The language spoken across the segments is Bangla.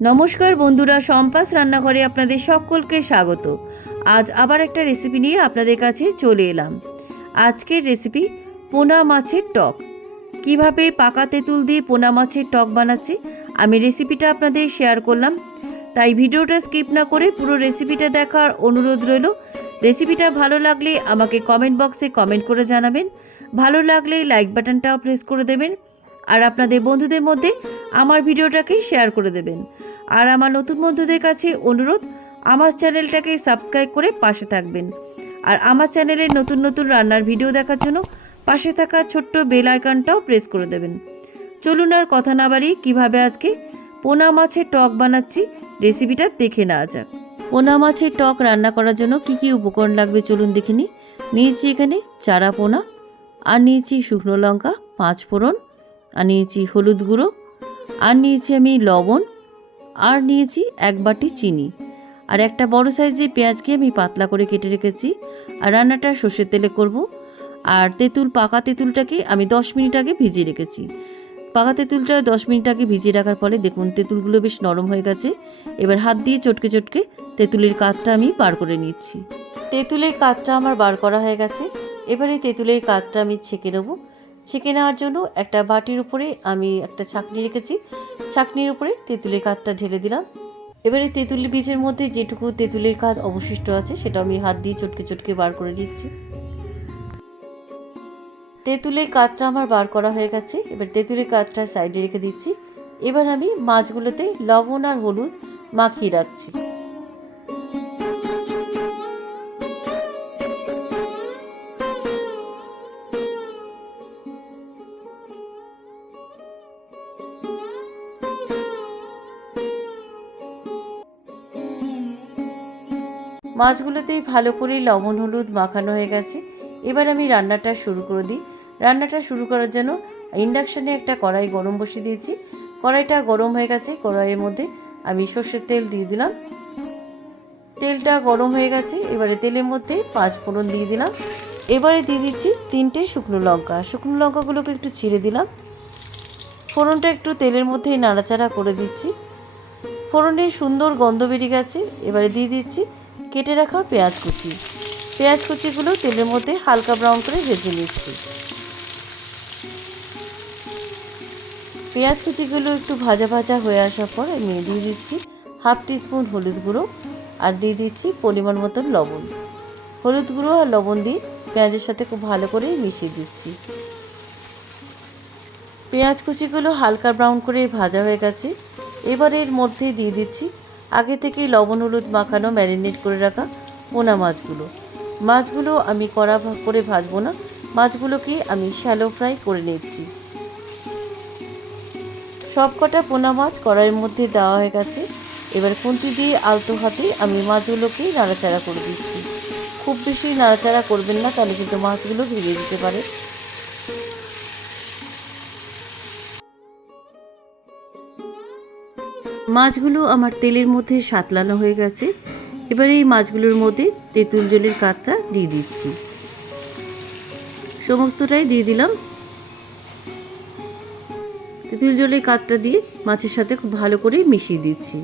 নমস্কার বন্ধুরা সম্পাস রান্নাঘরে আপনাদের সকলকে স্বাগত। আজ আবার একটা রেসিপি নিয়ে আপনাদের কাছে চলে এলাম। আজকের রেসিপি পোনা মাছের টক। কীভাবে পাকা তেঁতুল দিয়ে পোনা মাছের টক বানাচ্ছি, আমি রেসিপিটা আপনাদের শেয়ার করলাম। তাই ভিডিওটা স্কিপ না করে পুরো রেসিপিটা দেখার অনুরোধ রইল। রেসিপিটা ভালো লাগলে আমাকে কমেন্ট বক্সে কমেন্ট করে জানাবেন। ভালো লাগলে লাইক বাটনটাও প্রেস করে দেবেন। আর আপনাদের বন্ধুদের মধ্যে আমার ভিডিওটাকে শেয়ার করে দেবেন। আর আমার নতুন বন্ধুদের কাছে অনুরোধ, আমার চ্যানেলটাকে সাবস্ক্রাইব করে পাশে থাকবেন। আর আমার চ্যানেলে নতুন নতুন রান্নার ভিডিও দেখার জন্য পাশে থাকা ছোট্ট বেল আইকনটাও প্রেস করে দেবেন। চলুন আর কথা না বাড়িয়ে কীভাবে আজকে পোনা মাছের টক বানাচ্ছি, রেসিপিটা দেখে নেওয়া যাক। পোনা মাছের টক রান্না করার জন্য কি কি উপকরণ লাগবে চলুন দেখে নিয়েছি এখানে চারা পোনা, আর নিয়েছি শুকনো লঙ্কা পাঁচ ফোড়ন আর নিয়েছি হলুদ গুঁড়ো, আর নিয়েছি আমি লবণ, আর নিয়েছি এক বাটি চিনি। আর একটা বড় সাইজের পেঁয়াজকে আমি পাতলা করে কেটে রেখেছি। আর রান্নাটা সর্ষের তেলে করব। আর তেঁতুল, পাকা তেঁতুলটাকে আমি দশ মিনিট আগে ভিজিয়ে রেখেছি। পাকা তেঁতুলটা দশ মিনিট আগে ভিজিয়ে রাখার ফলে দেখুন তেঁতুলগুলো বেশ নরম হয়ে গেছে। এবার হাত দিয়ে চটকে চটকে তেঁতুলের কাতটা আমি বার করে নিচ্ছি। তেঁতুলের কাতটা আমার বার করা হয়ে গেছে। এবারে তেঁতুলের কাতটা আমি ছেঁকে নেব। ছেঁকে নেওয়ার জন্য একটা বাটির উপরে আমি একটা ছাঁকনি রেখেছি। ছাঁকনির উপরে তেঁতুলের কাতটা ঢেলে দিলাম। এবারে তেঁতুলের বীজের মধ্যে যেটুকু তেঁতুলের কাত অবশিষ্ট আছে, সেটা আমি হাত দিয়ে চটকে চটকে বার করে নিচ্ছি। তেঁতুলের কাতটা আমার বার করা হয়ে গেছে। এবার তেঁতুলের কাতটা সাইডে রেখে দিচ্ছি। এবার আমি মাছগুলোতে লবণ আর হলুদ মাখিয়ে রাখছি। মাছগুলোতেই ভালো করে লবণ, হলুদ মাখানো হয়ে গেছে। এবার আমি রান্নাটা শুরু করে দিই। রান্নাটা শুরু করার জন্য ইন্ডাকশানে একটা কড়াই গরম বসিয়ে দিয়েছি। কড়াইটা গরম হয়ে গেছে। কড়াইয়ের মধ্যে আমি সর্ষের তেল দিয়ে দিলাম। তেলটা গরম হয়ে গেছে। এবারে তেলের মধ্যে পাঁচ ফোড়ন দিয়ে দিলাম। এবারে দিয়ে দিচ্ছি তিনটে শুকনো লঙ্কা। শুকনো লঙ্কাগুলোকে একটু ছিঁড়ে দিলাম। ফোড়নটা একটু তেলের মধ্যেই নাড়াচাড়া করে দিচ্ছি। ফোড়নের সুন্দর গন্ধ বেরিয়ে গেছে। এবারে দিয়ে দিচ্ছি কেটে রাখা পেঁয়াজ কুচি। পেঁয়াজ কুচিগুলো তেলের মধ্যে হালকা ব্রাউন করে ভেজে নিচ্ছি। পেঁয়াজ কুচিগুলো একটু ভাজা ভাজা হয়ে আসার পর আমি দিয়ে দিচ্ছি হাফ টিস্পুন হলুদ গুঁড়ো আর দিয়ে দিচ্ছি পরিমাণ মতন লবণ। হলুদ গুঁড়ো আর লবণ দিয়ে পেঁয়াজের সাথে খুব ভালো করে মিশিয়ে দিচ্ছি। পেঁয়াজ কুচিগুলো হালকা ব্রাউন করে ভাজা হয়ে গেছে। এবার এর মধ্যে দিয়ে দিচ্ছি আগে থেকেই লবণ, হলুদ মাখানো, ম্যারিনেট করে রাখা পোনা মাছগুলো। মাছগুলো আমি কড়া করে ভাজবো না। মাছগুলোকে আমি শ্যালো ফ্রাই করে নিচ্ছি। সব কটা পোনা মাছ কড়াইয়ের মধ্যে দেওয়া হয়ে গেছে। এবার খুন্তি দিয়ে আলতো হাতে আমি মাছগুলোকে নাড়াচাড়া করে দিচ্ছি। খুব বেশি নাড়াচাড়া করবেন না, তাহলে কিন্তু মাছগুলো ভেঙে যেতে পারে। মাছগুলো আমার তেলের মধ্যে সাতলানো হয়ে গেছে। এবার এই মাছগুলোর মধ্যে তেঁতুল জলের কাতটা দিয়ে দিচ্ছি। সমস্তটাই দিয়ে দিলাম। তেঁতুল জলের কাতটা দিয়ে মাছের সাথে খুব ভালো করে মিশিয়ে দিচ্ছি।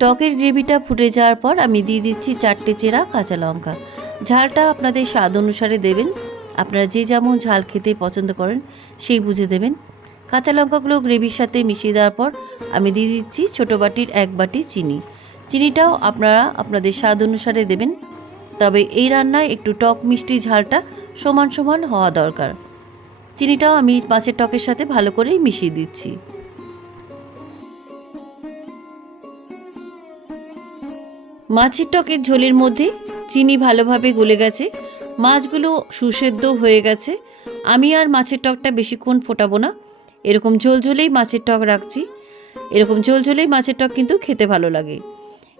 টকের গ্রেভিটা ফুটে যাওয়ার পর আমি দিয়ে দিচ্ছি চারটে চেরা কাঁচা লঙ্কা। ঝালটা আপনাদের স্বাদ অনুসারে দেবেন। আপনারা যে যেমন ঝাল খেতে পছন্দ করেন সেই বুঝে দেবেন। কাঁচা লঙ্কাগুলো গ্রেভির সাথে মিশিয়ে দেওয়ার পর আমি দিয়ে দিচ্ছি ছোটো বাটির এক বাটি চিনি। চিনিটাও আপনারা আপনাদের স্বাদ অনুসারে দেবেন। তবে এই রান্নায় একটু টক মিষ্টি ঝালটা সমান সমান হওয়া দরকার। চিনিটাও আমি মাছের টকের সাথে ভালো করে মিশিয়ে দিচ্ছি। মাছের টকের ঝোলের মধ্যে চিনি ভালোভাবে গলে গেছে। মাছগুলো সুসেদ্ধ হয়ে গেছে। আমি আর মাছের টকটা বেশিক্ষণ ফোটাবো না। এরকম ঝোল ঝোলেই মাছের টক রাখছি। এরকম ঝোল ঝোলেই মাছের টক কিন্তু খেতে ভালো লাগে।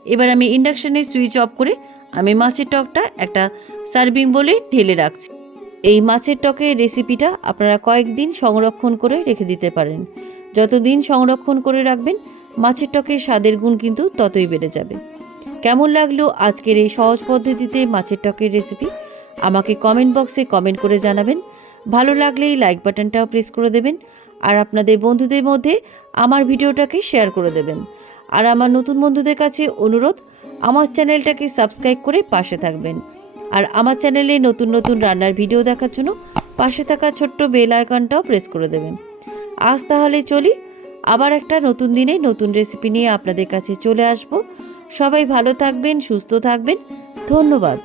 এবার আমি ইন্ডাকশানে সুইচ অফ করে আমি মাছের টকটা একটা সার্ভিং বলে ঢেলে রাখছি। এই মাছের টকের রেসিপিটা আপনারা কয়েকদিন সংরক্ষণ করে রেখে দিতে পারেন। যতদিন সংরক্ষণ করে রাখবেন, মাছের টকের স্বাদের গুণ কিন্তু ততই বেড়ে যাবে। কেমন লাগল আজকের এই সহজ পদ্ধতিতে মাছের টকের রেসিপি? আমাকে কমেন্ট বক্সে কমেন্ট করে জানাবেন। ভালো লাগলেই লাইক বাটনটাও প্রেস করে দেবেন। আর আপনাদের বন্ধুদের মধ্যে আমার ভিডিওটাকে শেয়ার করে দেবেন। আর আমার নতুন বন্ধুদের কাছে অনুরোধ, আমার চ্যানেলটাকে সাবস্ক্রাইব করে পাশে থাকবেন। আর আমার চ্যানেলে নতুন নতুন রান্নার ভিডিও দেখার জন্য পাশে থাকা ছোট্ট বেল আইকনটাও প্রেস করে দেবেন। আজ তাহলে চলি, আবার একটা নতুন দিনে নতুন রেসিপি নিয়ে আপনাদের কাছে চলে আসব। সবাই ভালো থাকবেন, সুস্থ থাকবেন। ধন্যবাদ।